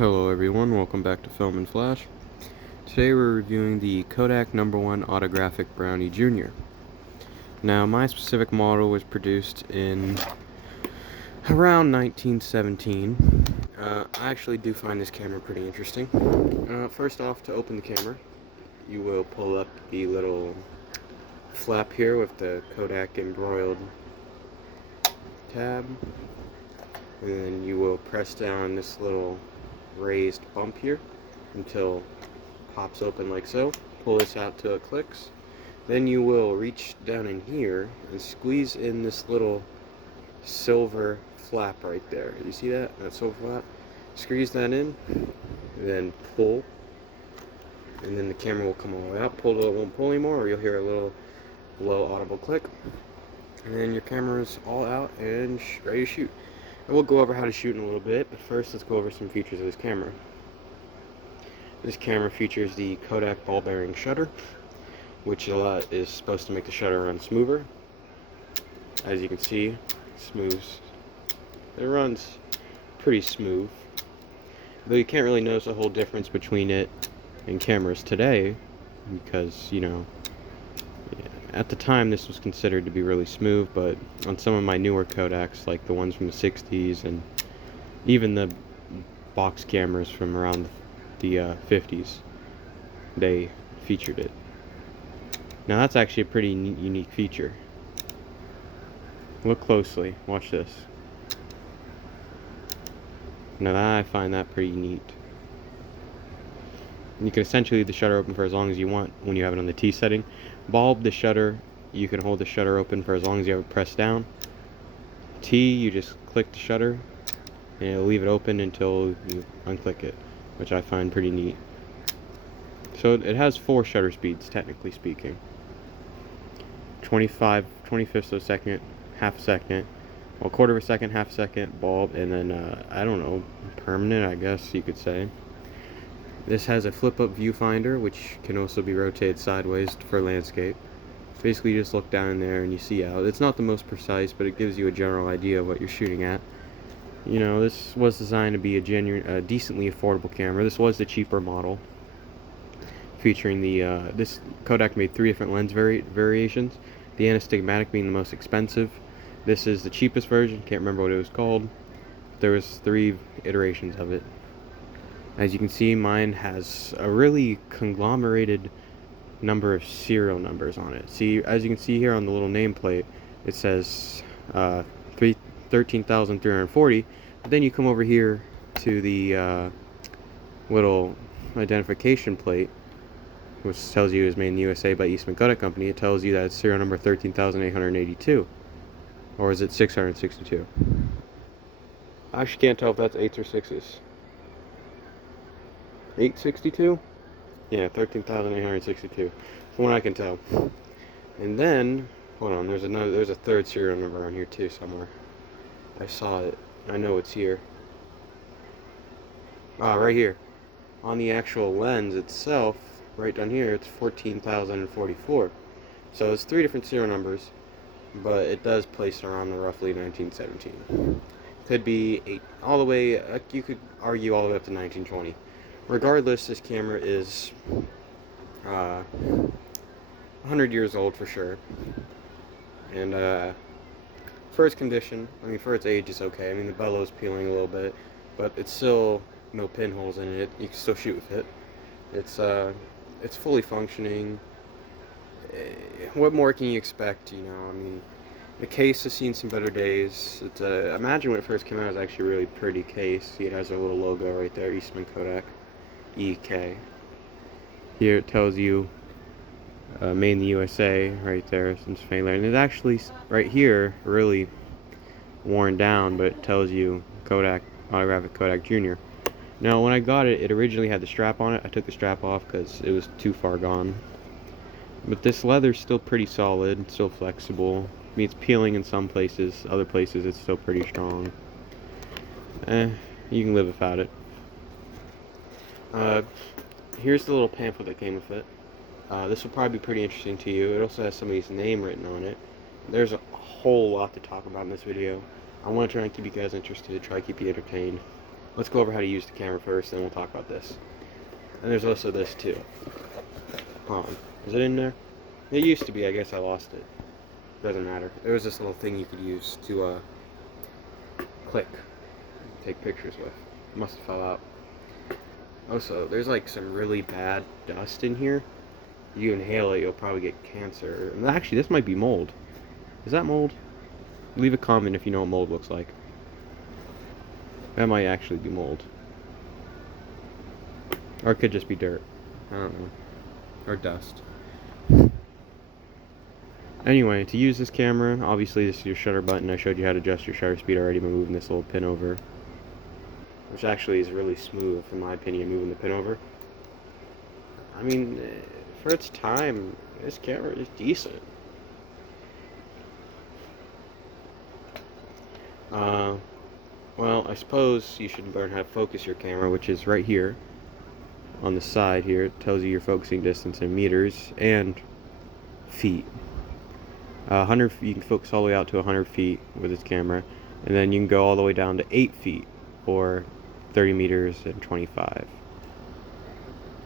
Hello everyone, welcome back to Film and Flash. Today we're reviewing the Kodak No.1 Autographic Brownie Jr. Now my specific model was produced in around 1917. I actually do find this camera pretty interesting. First off, to open the camera, you will pull up the little flap here with the Kodak embroiled tab. And then you will press down this little raised bump here until it pops open like so. Pull this out till it clicks. Then you will reach down in here and squeeze in this little silver flap right there. You see that? That silver flap? Squeeze that in, then pull, and then the camera will come all the way out. Pull till it won't pull anymore, or you'll hear a little low audible click. And then your camera is all out and ready to shoot. And we'll go over how to shoot in a little bit, but first let's go over some features of this camera. This camera features the Kodak ball bearing shutter, which is supposed to make the shutter run smoother. As you can see, it runs pretty smooth. Though you can't really notice a whole difference between it and cameras today, because, you know, at the time this was considered to be really smooth, but on some of my newer Kodaks, like the ones from the 60s and even the box cameras from around the 50s, they featured it. Now that's actually a pretty unique feature. Look closely, watch this. Now I find that pretty neat. You can essentially leave the shutter open for as long as you want when you have it on the T setting. Bulb the shutter, you can hold the shutter open for as long as you have it pressed down. T, you just click the shutter and it'll leave it open until you unclick it, which I find pretty neat. So it has 4 shutter speeds, technically speaking. 25/25 of a second, half a second, well, quarter of a second, half a second, bulb, and then, I don't know, permanent, I guess you could say. This has a flip-up viewfinder, which can also be rotated sideways for landscape. Basically, you just look down in there and you see out. It's not the most precise, but it gives you a general idea of what you're shooting at. You know, this was designed to be a decently affordable camera. This was the cheaper model, featuring this Kodak made 3 different lens variations. The anastigmatic being the most expensive. This is the cheapest version. Can't remember what it was called. There was 3 iterations of it. As you can see, mine has a really conglomerated number of serial numbers on it. See, as you can see here on the little nameplate, it says 13,340. But then you come over here to the little identification plate, which tells you it was made in the USA by Eastman Kodak Company. It tells you that it's serial number 13,882. Or is it 662? I actually can't tell if that's 8s or 6s. 862? Yeah, 13,862. From what I can tell. And then, hold on, there's a 3rd serial number on here too somewhere. I saw it. I know it's here. Right here. On the actual lens itself, right down here, it's 14,044. So it's 3 different serial numbers, but it does place around roughly 1917. Could be 8, all the way, you could argue all the way up to 1920. Regardless, this camera is 100 years old for sure. And for its condition, I mean, for its age, it's okay. I mean, the below's peeling a little bit, but it's still no pinholes in it. You can still shoot with it. It's fully functioning. What more can you expect, you know? I mean, the case has seen some better days. Imagine when it first came out, it was actually a really pretty case. See, it has a little logo right there, Eastman Kodak, EK. Here it tells you made in the USA right there, since Failer. And it's actually right here really worn down, but it tells you Kodak, Autographic Kodak Jr. Now when I got it, it originally had the strap on it. I took the strap off because it was too far gone. But this leather's still pretty solid, still flexible. I mean, it's peeling in some places, other places it's still pretty strong. You can live without it. Here's the little pamphlet that came with it. This will probably be pretty interesting to you. It also has somebody's name written on it. There's a whole lot to talk about in this video. I want to try and keep you guys interested, try to keep you entertained. let's go over how to use the camera first, then we'll talk about this. And there's also this too. Is it in there? It used to be, I guess I lost it. Doesn't matter. There was this little thing you could use to click, take pictures with. Must have fell out. Also, there's like some really bad dust in here. You inhale it, you'll probably get cancer. And actually, this might be mold. Is that mold? Leave a comment if you know what mold looks like. That might actually be mold. Or it could just be dirt. I don't know. Or dust. Anyway, to use this camera, obviously this is your shutter button. I showed you how to adjust your shutter speed already by moving this little pin over. Which actually is really smooth, in my opinion, moving the pin over. I mean, for its time, this camera is decent. Well, I suppose you should learn how to focus your camera, which is right here. On the side here, it tells you your focusing distance in meters and feet. 100, you can focus all the way out to 100 feet with this camera, and then you can go all the way down to 8 feet, or 30 meters and 25.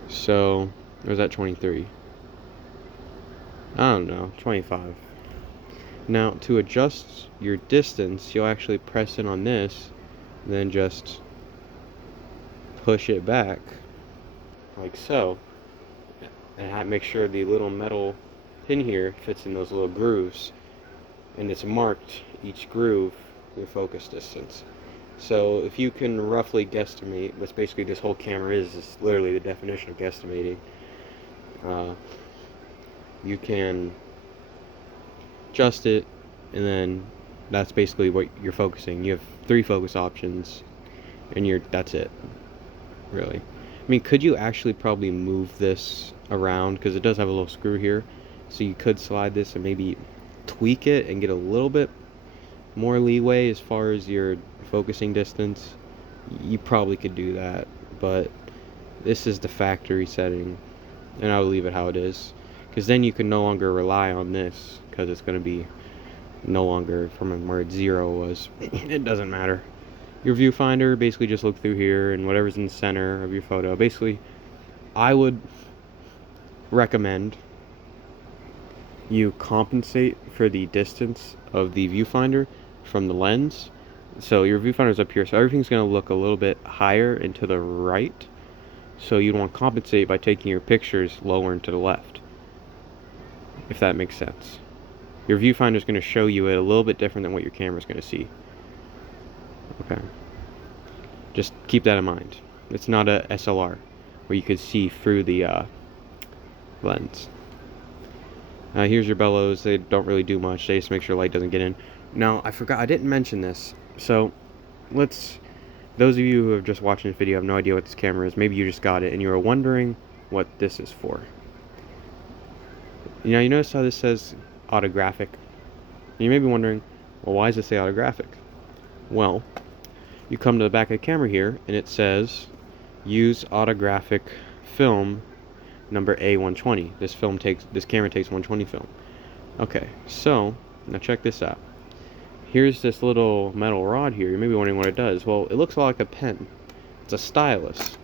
So, or was that 23? I don't know, 25. Now, to adjust your distance, you'll actually press in on this, and then just push it back, like so, and make sure the little metal pin here fits in those little grooves, and it's marked, each groove, your focus distance. So if you can roughly guesstimate, that's basically this whole camera is literally the definition of guesstimating. You can adjust it, and then that's basically what you're focusing. You have 3 focus options, and that's it, really. I mean, could you actually probably move this around, because it does have a little screw here, so you could slide this and maybe tweak it and get a little bit more leeway as far as your focusing distance. You probably could do that, but this is the factory setting, and I'll leave it how it is, because then you can no longer rely on this, because it's going to be no longer from where 0 was. It doesn't matter. Your viewfinder, basically just look through here, and whatever's in the center of your photo. Basically, I would recommend you compensate for the distance of the viewfinder from the lens. So your viewfinder's up here, so everything's going to look a little bit higher and to the right. So you'd want to compensate by taking your pictures lower and to the left, if that makes sense. Your viewfinder is going to show you it a little bit different than what your camera's going to see. Okay. Just keep that in mind. It's not a SLR where you could see through the lens. Here's your bellows. They don't really do much. They just make sure light doesn't get in. Now, I forgot. I didn't mention this. So, those of you who have just watching this video have no idea what this camera is. Maybe you just got it and you were wondering what this is for. Now, you notice how this says Autographic? You may be wondering, well, why does it say Autographic? Well, you come to the back of the camera here, and it says, use Autographic film number A120. This camera takes 120 film. Okay, so, now check this out. Here's this little metal rod here. You may be wondering what it does. Well, it looks a lot like a pen. It's a stylus.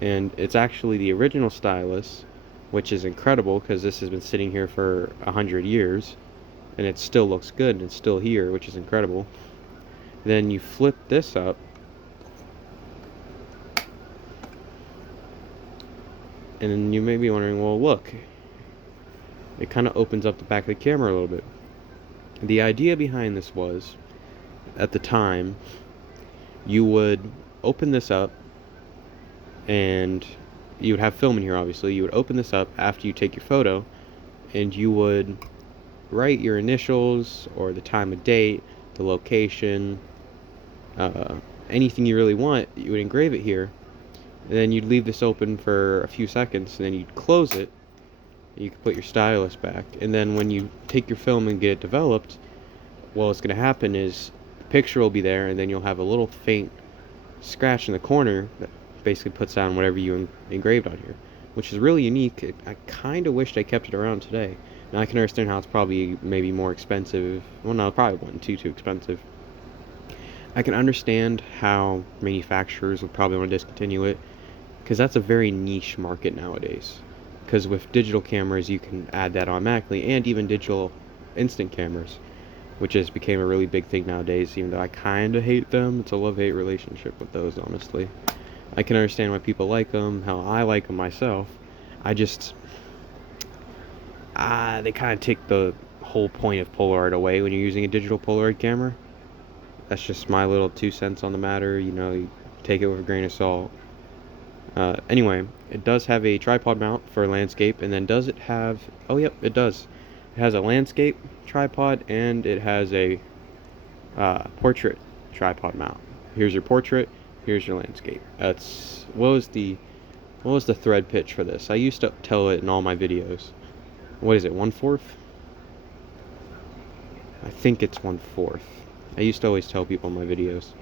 And it's actually the original stylus, which is incredible, because this has been sitting here for 100 years, and it still looks good, and it's still here, which is incredible. Then you flip this up, and then you may be wondering, well, look, it kind of opens up the back of the camera a little bit. The idea behind this was, at the time, you would open this up, and you would have film in here, obviously. You would open this up after you take your photo, and you would write your initials, or the time of date, the location, anything you really want. You would engrave it here, and then you'd leave this open for a few seconds, and then you'd close it. You could put your stylus back, and then when you take your film and get it developed, well, what's going to happen is the picture will be there, and then you'll have a little faint scratch in the corner that basically puts down whatever you engraved on here, which is really unique. I kind of wished I kept it around today. Now, I can understand how it's probably maybe more expensive. Well, no, it probably wasn't too expensive. I can understand how manufacturers would probably want to discontinue it, because that's a very niche market nowadays. Because with digital cameras, you can add that automatically, and even digital instant cameras, which has became a really big thing nowadays, even though I kind of hate them. It's a love-hate relationship with those, honestly. I can understand why people like them, how I like them myself. I just, they kind of take the whole point of Polaroid away when you're using a digital Polaroid camera. That's just my little 2 cents on the matter. You take it with a grain of salt. Anyway, it does have a tripod mount for landscape, and then does it have, oh yep, it does. It has a landscape tripod, and it has a portrait tripod mount. Here's your portrait, here's your landscape. What was the thread pitch for this? I used to tell it in all my videos. What is it, 1/4? I think it's 1/4. I used to always tell people in my videos.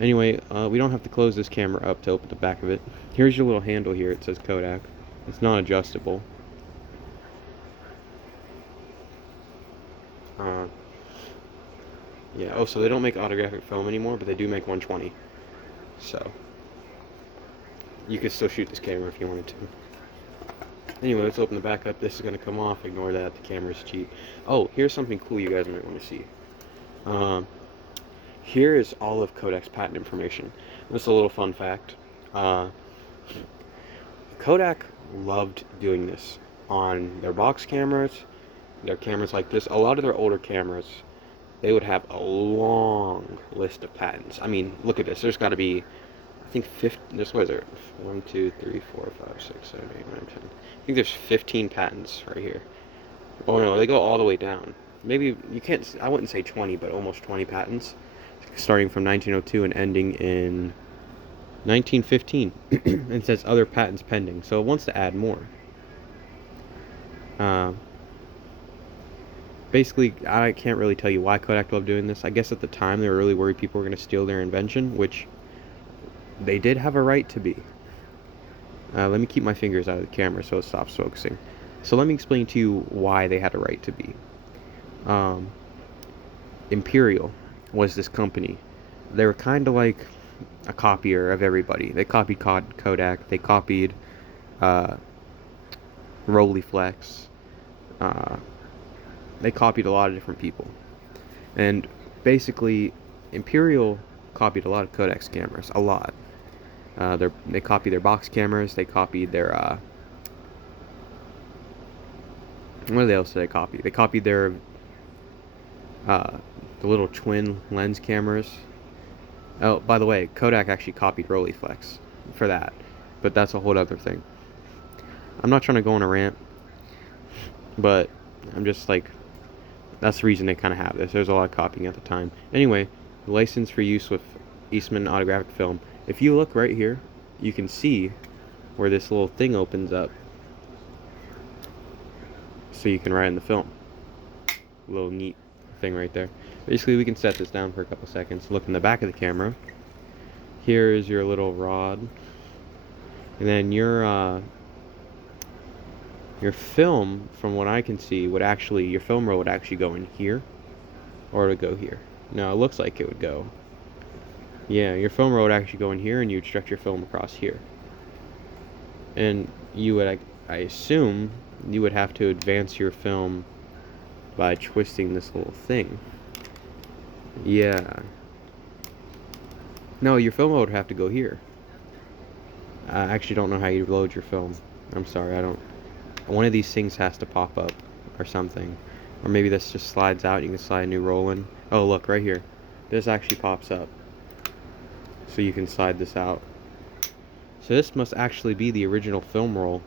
Anyway, we don't have to close this camera up to open the back of it. Here's your little handle here. It says Kodak. It's not adjustable. Yeah, oh, so they don't make autographic film anymore, but they do make 120. So, you could still shoot this camera if you wanted to. Anyway, let's open the back up. This is going to come off. Ignore that. The camera's cheap. Oh, here's something cool you guys might want to see. Here is all of Kodak's patent information. This is a little fun fact. Kodak loved doing this on their box cameras, their cameras like this. A lot of their older cameras, they would have a long list of patents. I mean, look at this. There's got to be, I think, 50. What is there? 1, 2, 3, 4, 5, 6, 7, 8, 9, 10. I think there's 15 patents right here. Oh no, they go all the way down. Maybe you can't. I wouldn't say 20, but almost 20 patents, starting from 1902 and ending in 1915. And says other patents pending. So it wants to add more. Basically, I can't really tell you why Kodak loved doing this. I guess at the time they were really worried people were going to steal their invention, which they did have a right to be. Let me keep my fingers out of the camera so it stops focusing. So let me explain to you why they had a right to be. Imperial was this company. They were kind of like a copier of everybody. They copied Kodak. They copied Rolleiflex. They copied a lot of different people. And basically, Imperial copied a lot of Kodak's cameras. A lot. They copied their box cameras. They copied their... what else did they copy? They copied their... the little twin lens cameras. Oh, by the way, Kodak actually copied Rolleiflex for that. But that's a whole other thing. I'm not trying to go on a rant. But I'm just like... That's the reason they kind of have this. There's a lot of copying at the time. Anyway, license for use with Eastman Autographic film. If you look right here, you can see where this little thing opens up. So you can write in the film. A little neat thing right there. Basically, we can set this down for a couple seconds. Look in the back of the camera. Here is your little rod. And then your film, from what I can see, your film roll would actually go in here, or it would go here. No, it looks like it would go. Yeah, your film roll would actually go in here, and you'd stretch your film across here. And you would, I assume, you would have to advance your film by twisting this little thing. Yeah. No, your film roll would have to go here. I actually don't know how you load your film. I'm sorry, I don't. One of these things has to pop up or something. Or maybe this just slides out. You can slide a new roll in. Oh, look, right here. This actually pops up. So you can slide this out. So this must actually be the original film roll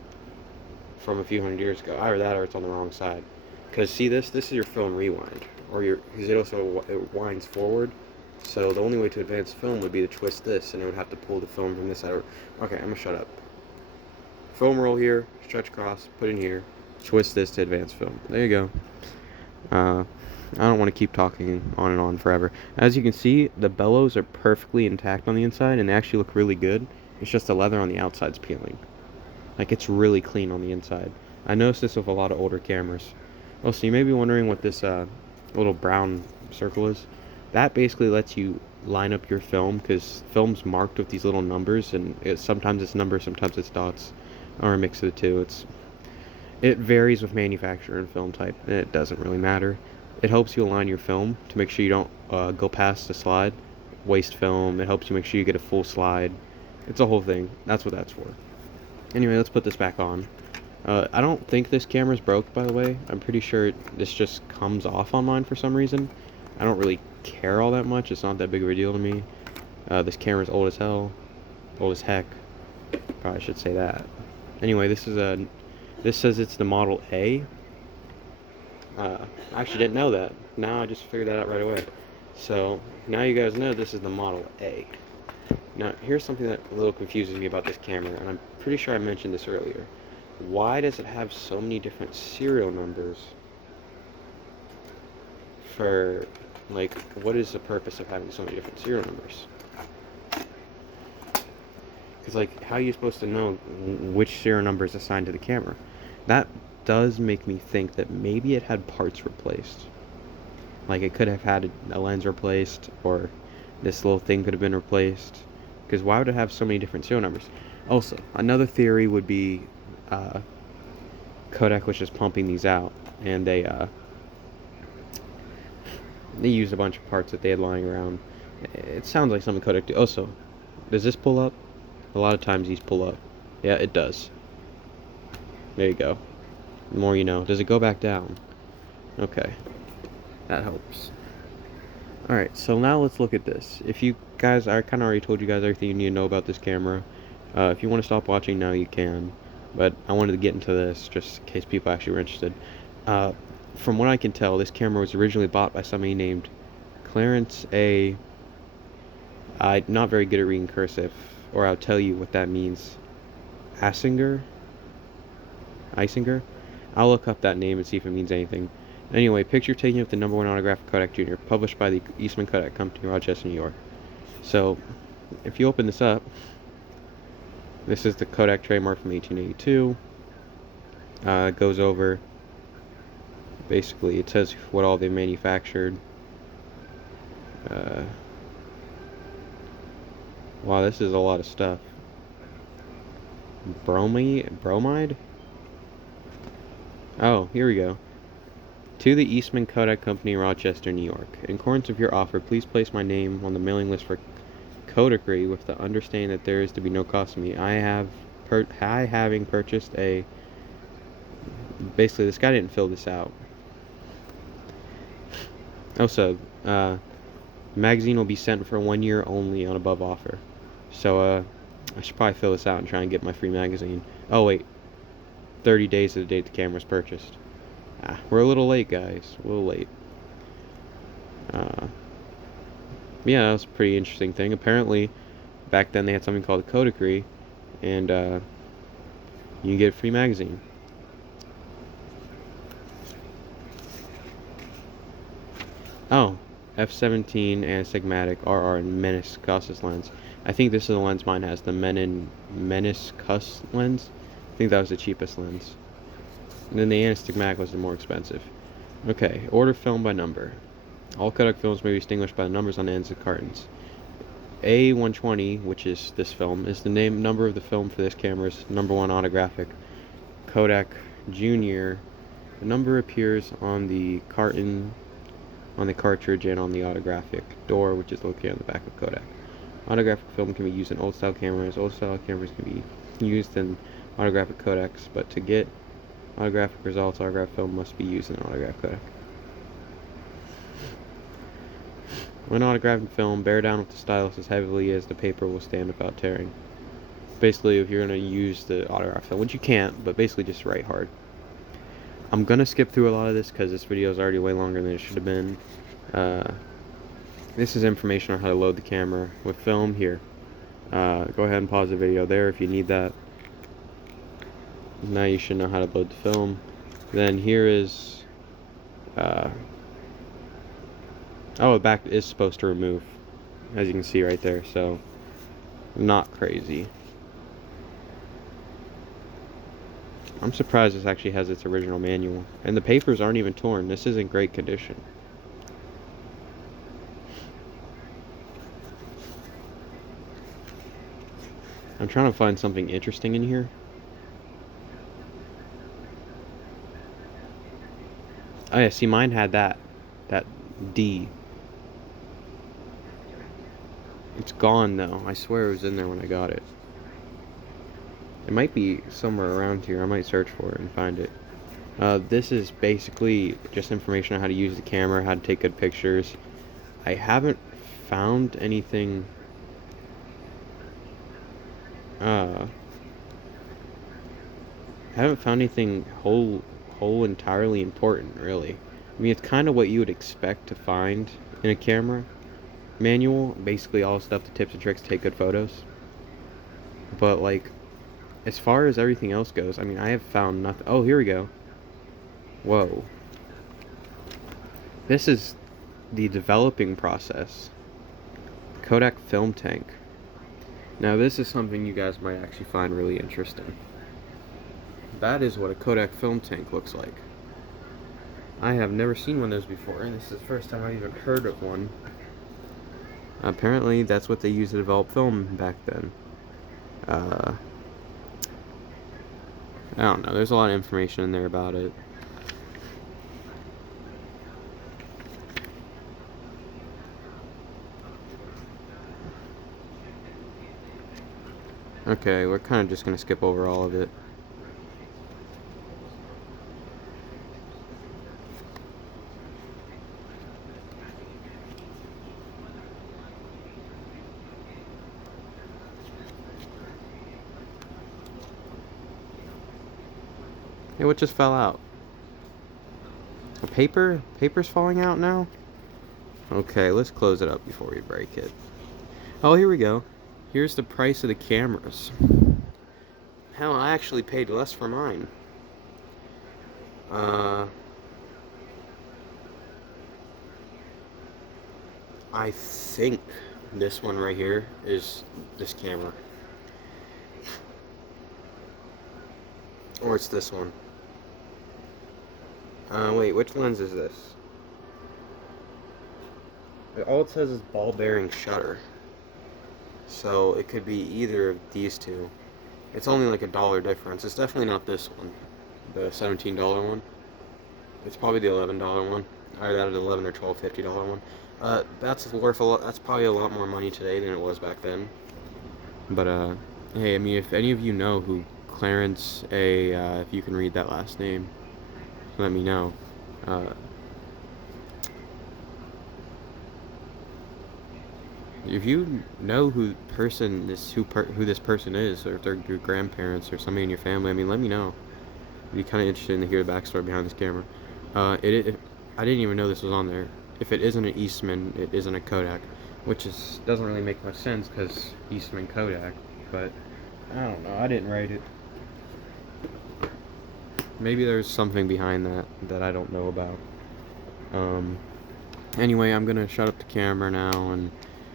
from a few hundred years ago. Either that or it's on the wrong side. Because see this? This is your film rewind. Because it also winds forward. So the only way to advance film would be to twist this. And it would have to pull the film from this side. Okay, I'm going to shut up. Film roll here, stretch across, put in here, twist this to advance film. There you go. I don't want to keep talking on and on forever. As you can see, the bellows are perfectly intact on the inside, and they actually look really good. It's just the leather on the outside's peeling. Like, it's really clean on the inside. I noticed this with a lot of older cameras. Oh, so you may be wondering what this little brown circle is. That basically lets you line up your film, because film's marked with these little numbers, and sometimes it's numbers, sometimes it's dots, or a mix of the two. It varies with manufacturer and film type, and it doesn't really matter. It helps you align your film to make sure you don't go past the slide, waste film. It helps you make sure you get a full slide. It's a whole thing. That's what that's for. Anyway, let's put this back on. I don't think this camera's broke, by the way. I'm pretty sure this just comes off on mine for some reason. I don't really care all that much. It's not that big of a deal to me. This camera's old as hell. Old as heck. Probably should say that. Anyway, this says it's the Model A. I actually didn't know that. Now I just figured that out right away. So, now you guys know this is the Model A. Now, here's something that a little confuses me about this camera, and I'm pretty sure I mentioned this earlier. Why does it have so many different serial numbers? For, like, what is the purpose of having so many different serial numbers? Because, like, how are you supposed to know which serial number is assigned to the camera? That does make me think that maybe it had parts replaced. Like, it could have had a lens replaced, or this little thing could have been replaced. Because why would it have so many different serial numbers? Also, another theory would be Kodak was just pumping these out, and they used a bunch of parts that they had lying around. It sounds like something Kodak did. Also, does this pull up? A lot of times these pull up. Yeah, it does. There you go. The more you know. Does it go back down? Okay. That helps. Alright, so now let's look at this. If you guys, I kind of already told you guys everything you need to know about this camera. If you want to stop watching now, you can. But I wanted to get into this just in case people actually were interested. From what I can tell, this camera was originally bought by somebody named Clarence A. I'm not very good at reading cursive, or I'll tell you what that means. Isinger? I'll look up that name and see if it means anything. Anyway, picture taking of the #1 autographic Kodak Jr., published by the Eastman Kodak Company, Rochester, New York. So, if you open this up, this is the Kodak trademark from 1882. It goes over, basically, it says what all they manufactured. Wow, this is a lot of stuff. Bromide? Oh, here we go. To the Eastman Kodak Company, Rochester, New York. In accordance with your offer, please place my name on the mailing list for Kodakry with the understanding that there is to be no cost to me. Having purchased a... Basically, this guy didn't fill this out. Also, magazine will be sent for 1 year only on above offer. So, I should probably fill this out and try and get my free magazine. Oh, wait. 30 days to the date the camera's purchased. We're a little late, guys. A little late. Yeah, that was a pretty interesting thing. Apparently, back then they had something called a Kodakry, and you can get a free magazine. Oh, f/17 Astigmatic RR and Meniscus lens. I think this is the lens mine has, the Meniscus lens. I think that was the cheapest lens. And then the Astigmatic was the more expensive. Okay, order film by number. All Kodak films may be distinguished by the numbers on the ends of cartons. A120, which is this film, is the number of the film for this camera's #1 autographic Kodak Jr. The number appears on the carton, on the cartridge, and on the autographic door, which is located on the back of Kodak. Autographic film can be used in old-style cameras. Old-style cameras can be used in autographic Kodaks, but to get autographic results, autographic film must be used in an autographic Kodak. When autographing film, bear down with the stylus as heavily as the paper will stand without tearing. Basically, if you're going to use the autograph film, which you can't, but basically just write hard. I'm going to skip through a lot of this because this video is already way longer than it should have been. This is information on how to load the camera with film here. Go ahead and pause the video there if you need that. Now you should know how to load the film. Then here is... oh, the back is supposed to remove, as you can see right there, so not crazy. I'm surprised this actually has its original manual. And the papers aren't even torn. This is in great condition. I'm trying to find something interesting in here. Oh yeah, see, mine had that D. It's gone though. I swear it was in there when I got it. It might be somewhere around here. I might search for it and find it. This is basically just information on how to use the camera, how to take good pictures. I haven't found anything I haven't found anything whole entirely important, really. I mean, it's kind of what you would expect to find in a camera manual, basically all stuff, the tips and tricks to take good photos. But like, as far as everything else goes, I mean, I have found nothing. Oh, here we go. Whoa. This is the developing process. Kodak film tank. Now this is something you guys might actually find really interesting. That is what a Kodak film tank looks like. I have never seen one of those before, and this is the first time I've even heard of one. Apparently that's what they used to develop film back then. I don't know, there's a lot of information in there about it. Okay, we're kind of just going to skip over all of it. Hey, what just fell out? A paper? Paper's falling out now? Okay, let's close it up before we break it. Oh, here we go. Here's the price of the cameras. Hell, I actually paid less for mine. I think this one right here is this camera. Or it's this one. Wait, which lens is this? All it says is ball bearing shutter. So it could be either of these two. It's only like $1 difference. It's definitely not this one. The $17 one. It's probably the $11 one. I got an $11 or $12, $50 one. That's worth a lot. That's probably a lot more money today than it was back then. But hey, I mean, if any of you know who Clarence A, if you can read that last name, let me know. If you know who this person is, or if they're your grandparents or somebody in your family, I mean, let me know. I'd be kind of interested to hear the backstory behind this camera. I didn't even know this was on there. If it isn't an Eastman, it isn't a Kodak, which doesn't really make much sense because Eastman Kodak. But I don't know. I didn't write it. Maybe there's something behind that I don't know about. Anyway, I'm gonna shut up the camera now and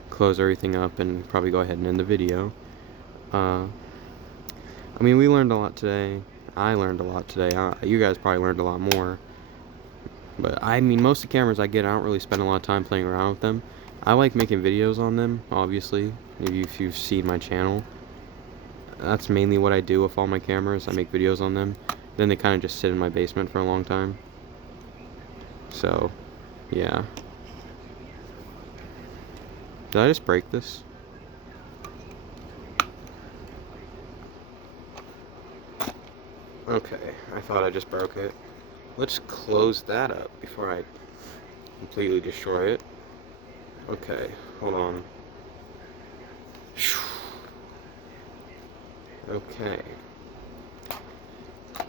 close everything up and probably go ahead and end the video. I mean, we learned a lot today. I learned a lot today. You guys probably learned a lot more. But I mean, most of the cameras I get, I don't really spend a lot of time playing around with them. I like making videos on them, obviously, if you've seen my channel. That's mainly what I do with all my cameras. I make videos on them. Then they kind of just sit in my basement for a long time. So, yeah. Did I just break this? Okay, I thought I just broke it. Let's close that up before I completely destroy it. Okay, hold on. Okay.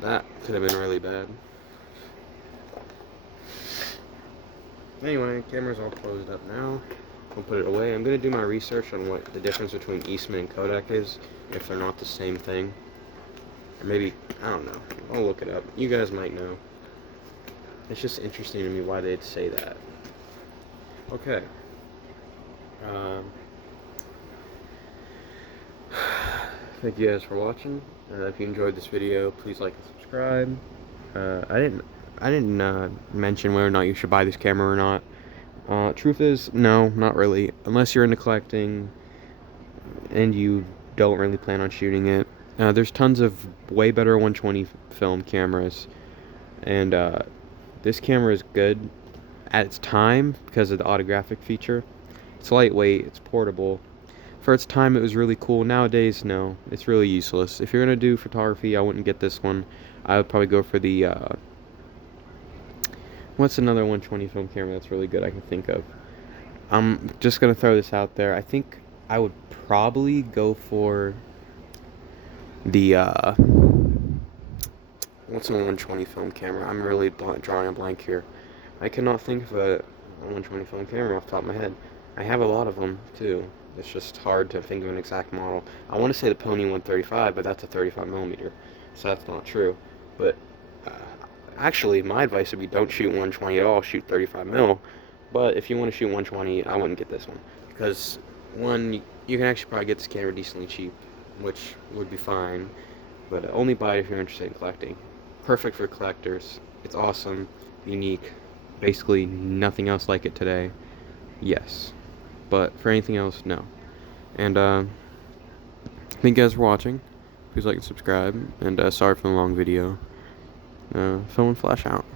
That could have been really bad. Anyway, camera's all closed up now. I'll put it away. I'm going to do my research on what the difference between Eastman and Kodak is, if they're not the same thing. Or maybe, I don't know. I'll look it up. You guys might know. It's just interesting to me why they'd say that. Okay. Thank you guys for watching. If you enjoyed this video, please like and subscribe. I didn't mention whether or not you should buy this camera or not. Truth is, no, not really. Unless you're into collecting and you don't really plan on shooting it. There's tons of way better 120 film cameras, and this camera is good at its time because of the autographic feature. It's lightweight, it's portable. For its time, it was really cool. Nowadays, no, it's really useless. If you're gonna do photography, I wouldn't get this one. I would probably go for the what's another 120 film camera that's really good I can think of? I'm just gonna throw this out there. I think I would probably go for the what's a 120 film camera? I'm really drawing a blank here. I cannot think of a 120 film camera off the top of my head. I have a lot of them too. It's just hard to think of an exact model. I want to say the Pony 135, but that's a 35 millimeter, so that's not true. But actually, my advice would be don't shoot 120 at all. Shoot 35 mil. But if you want to shoot 120, I wouldn't get this one because one, you can actually probably get this camera decently cheap, which would be fine. But only buy it if you're interested in collecting. Perfect for collectors. It's awesome, unique. Basically nothing else like it today. Yes. But for anything else, no. And thank you guys for watching. Please like and subscribe. And sorry for the long video. Film and flash out.